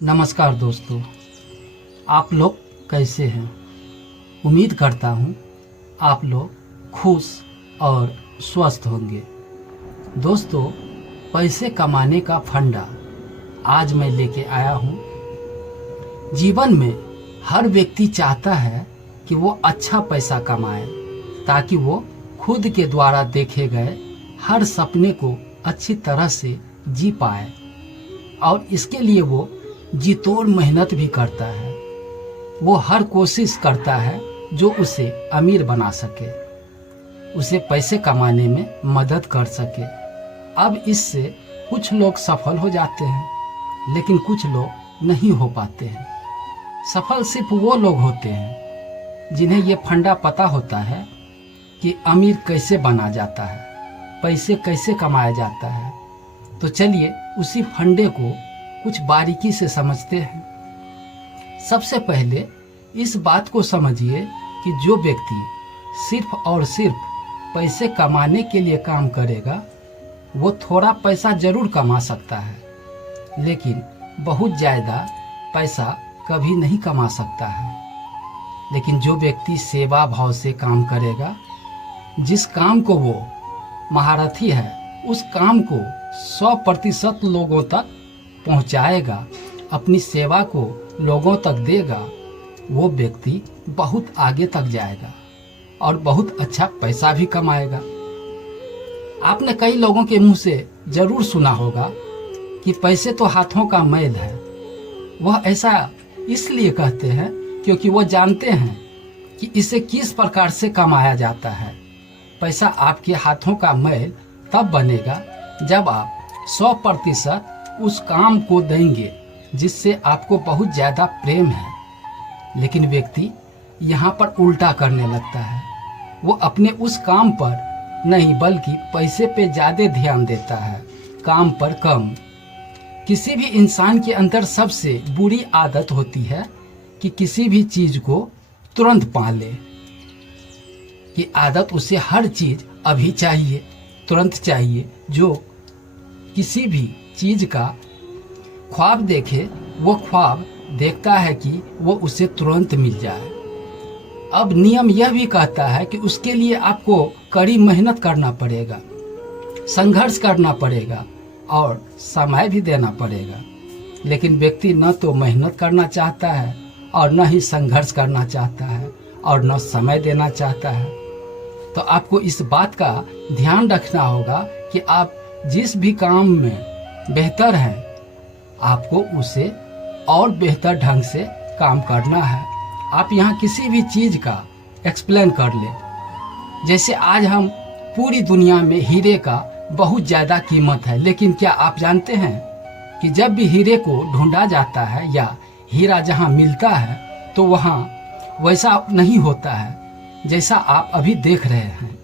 नमस्कार दोस्तों, आप लोग कैसे हैं। उम्मीद करता हूँ आप लोग खुश और स्वस्थ होंगे। दोस्तों, पैसे कमाने का फंडा आज मैं लेके आया हूँ। जीवन में हर व्यक्ति चाहता है कि वो अच्छा पैसा कमाए ताकि वो खुद के द्वारा देखे गए हर सपने को अच्छी तरह से जी पाए, और इसके लिए वो जी तोड़ मेहनत भी करता है। वो हर कोशिश करता है जो उसे अमीर बना सके, उसे पैसे कमाने में मदद कर सके। अब इससे कुछ लोग सफल हो जाते हैं, लेकिन कुछ लोग नहीं हो पाते हैं। सफल सिर्फ वो लोग होते हैं जिन्हें ये फंडा पता होता है कि अमीर कैसे बना जाता है, पैसे कैसे कमाया जाता है। तो चलिए उसी फंडे को कुछ बारीकी से समझते हैं। सबसे पहले इस बात को समझिए कि जो व्यक्ति सिर्फ और सिर्फ पैसे कमाने के लिए काम करेगा वो थोड़ा पैसा जरूर कमा सकता है, लेकिन बहुत ज़्यादा पैसा कभी नहीं कमा सकता है। लेकिन जो व्यक्ति सेवा भाव से काम करेगा, जिस काम को वो महारथी है, उस काम को 100% लोगों तक पहुंचाएगा, अपनी सेवा को लोगों तक देगा, वो व्यक्ति बहुत आगे तक जाएगा और बहुत अच्छा पैसा भी कमाएगा। आपने कई लोगों के मुंह से जरूर सुना होगा कि पैसे तो हाथों का मैल है। वह ऐसा इसलिए कहते हैं क्योंकि वो जानते हैं कि इसे किस प्रकार से कमाया जाता है। पैसा आपके हाथों का मैल तब बनेगा जब आप 100% उस काम को देंगे जिससे आपको बहुत ज्यादा प्रेम है। लेकिन व्यक्ति यहाँ पर उल्टा करने लगता है। वो अपने उस काम पर नहीं बल्कि पैसे पे ज्यादा ध्यान देता है, काम पर कम। किसी भी इंसान के अंदर सबसे बुरी आदत होती है कि किसी भी चीज को तुरंत पा ले। ये आदत उसे हर चीज अभी चाहिए, तुरंत चाहिए। जो किसी भी चीज का ख्वाब देखे, वो ख्वाब देखता है कि वो उसे तुरंत मिल जाए। अब नियम यह भी कहता है कि उसके लिए आपको कड़ी मेहनत करना पड़ेगा, संघर्ष करना पड़ेगा और समय भी देना पड़ेगा। लेकिन व्यक्ति न तो मेहनत करना चाहता है और न ही संघर्ष करना चाहता है और न समय देना चाहता है। तो आपको इस बात का ध्यान रखना होगा कि आप जिस भी काम में बेहतर है, आपको उसे और बेहतर ढंग से काम करना है। आप यहाँ किसी भी चीज का एक्सप्लेन कर ले। जैसे आज हम पूरी दुनिया में हीरे का बहुत ज्यादा कीमत है, लेकिन क्या आप जानते हैं कि जब भी हीरे को ढूंढा जाता है या हीरा जहाँ मिलता है तो वहाँ वैसा नहीं होता है जैसा आप अभी देख रहे हैं।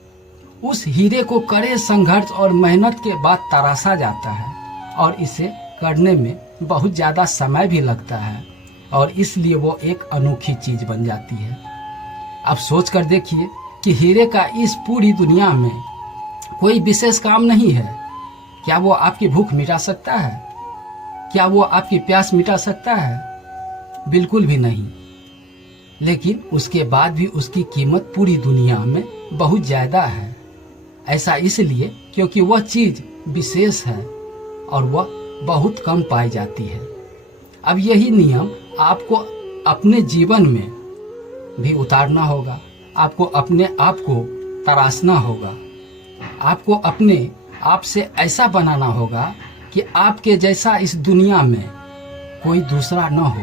उस हीरे को कड़े संघर्ष और मेहनत के बाद तराशा जाता है और इसे करने में बहुत ज्यादा समय भी लगता है, और इसलिए वो एक अनोखी चीज बन जाती है। अब सोच कर देखिए कि हीरे का इस पूरी दुनिया में कोई विशेष काम नहीं है। क्या वो आपकी भूख मिटा सकता है? क्या वो आपकी प्यास मिटा सकता है? बिल्कुल भी नहीं। लेकिन उसके बाद भी उसकी कीमत पूरी दुनिया में बहुत ज्यादा है। ऐसा इसलिए क्योंकि वह चीज विशेष है और वह बहुत कम पाई जाती है। अब यही नियम आपको अपने जीवन में भी उतारना होगा। आपको अपने आप को तराशना होगा। आपको अपने आप से ऐसा बनाना होगा कि आपके जैसा इस दुनिया में कोई दूसरा न हो।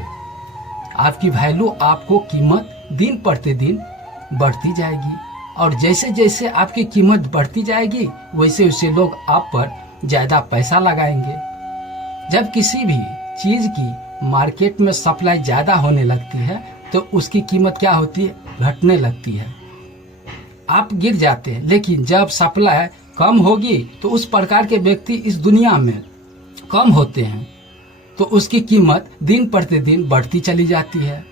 आपकी वैल्यू, आपको कीमत दिन प्रतिदिन बढ़ती जाएगी, और जैसे जैसे आपकी कीमत बढ़ती जाएगी वैसे वैसे लोग आप पर ज्यादा पैसा लगाएंगे। जब किसी भी चीज की मार्केट में सप्लाई ज्यादा होने लगती है तो उसकी कीमत क्या होती है? घटने लगती है। आप गिर जाते हैं। लेकिन जब सप्लाई कम होगी तो उस प्रकार के व्यक्ति इस दुनिया में कम होते हैं, तो उसकी कीमत दिन प्रतिदिन बढ़ती चली जाती है।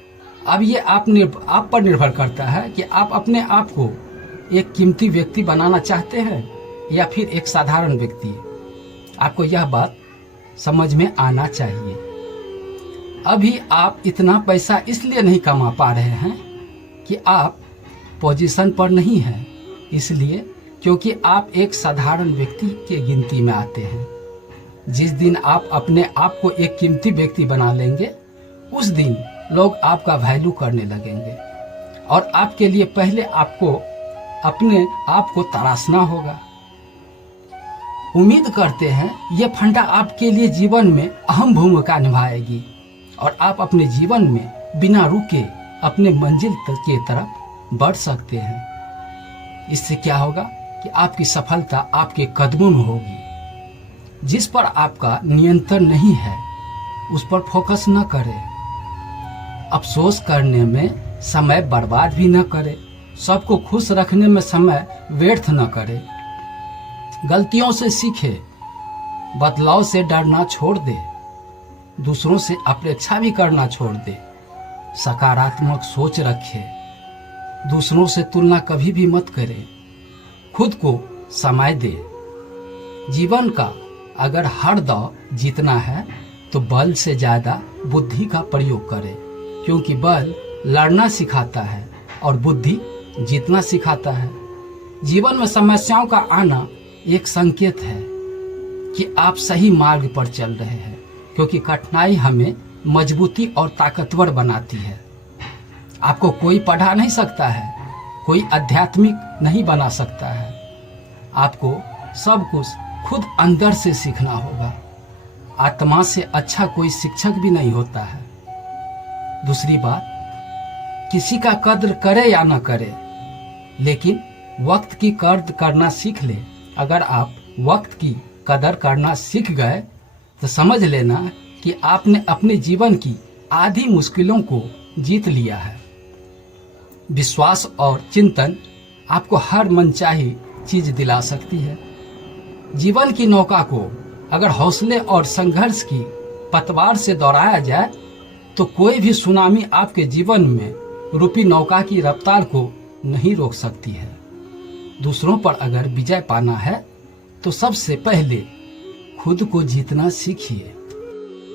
अब ये आप पर निर्भर करता है कि आप अपने आप को एक कीमती व्यक्ति बनाना चाहते हैं या फिर एक साधारण व्यक्ति। आपको यह बात समझ में आना चाहिए। अभी आप इतना पैसा इसलिए नहीं कमा पा रहे हैं कि आप पोजीशन पर नहीं हैं, इसलिए क्योंकि आप एक साधारण व्यक्ति के गिनती में आते हैं। जिस दिन आप अपने आप को एक कीमती व्यक्ति बना लेंगे, उस दिन लोग आपका वैल्यू करने लगेंगे और आपके लिए पहले आपको अपने आप को तराशना होगा। उम्मीद करते हैं यह फंडा आपके लिए जीवन में अहम भूमिका निभाएगी और आप अपने जीवन में बिना रुके अपने मंजिल के तरफ बढ़ सकते हैं। इससे क्या होगा कि आपकी सफलता आपके कदमों में होगी। जिस पर आपका नियंत्रण नहीं है उस पर फोकस न करें। अफसोस करने में समय बर्बाद भी न करें। सबको खुश रखने में समय व्यर्थ न करें। गलतियों से सीखे, बदलाव से डरना छोड़ दे, दूसरों से अपेक्षा भी करना छोड़ दे, सकारात्मक सोच रखे, दूसरों से तुलना कभी भी मत करे, खुद को समय दे। जीवन का अगर हर दौर जीतना है तो बल से ज्यादा बुद्धि का प्रयोग करें, क्योंकि बल लड़ना सिखाता है और बुद्धि जीतना सिखाता है। जीवन में समस्याओं का आना एक संकेत है कि आप सही मार्ग पर चल रहे हैं, क्योंकि कठिनाई हमें मजबूती और ताकतवर बनाती है। आपको कोई पढ़ा नहीं सकता है, कोई आध्यात्मिक नहीं बना सकता है। आपको सब कुछ खुद अंदर से सीखना होगा। आत्मा से अच्छा कोई शिक्षक भी नहीं होता है। दूसरी बात, किसी का कद्र करे या न करे, लेकिन वक्त की कद्र करना सीख ले। अगर आप वक्त की कदर करना सीख गए तो समझ लेना कि आपने अपने जीवन की आधी मुश्किलों को जीत लिया है। विश्वास और चिंतन आपको हर मनचाही चीज दिला सकती है। जीवन की नौका को अगर हौसले और संघर्ष की पतवार से दौड़ाया जाए तो कोई भी सुनामी आपके जीवन में रूपी नौका की रफ्तार को नहीं रोक सकती है। दूसरों पर अगर विजय पाना है तो सबसे पहले खुद को जीतना सीखिए।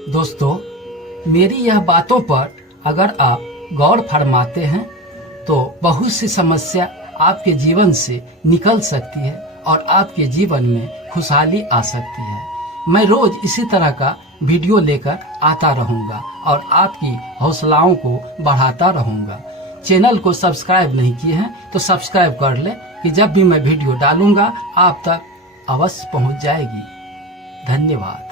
दोस्तों, मेरी यह बातों पर अगर आप गौर फरमाते हैं तो बहुत सी समस्या आपके जीवन से निकल सकती है और आपके जीवन में खुशहाली आ सकती है। मैं रोज इसी तरह का वीडियो लेकर आता रहूंगा और आपकी हौसलाओं को बढ़ाता रहूंगा। चैनल को सब्सक्राइब नहीं किए हैं तो सब्सक्राइब कर ले कि जब भी मैं वीडियो डालूंगा आप तक अवश्य पहुंच जाएगी। धन्यवाद।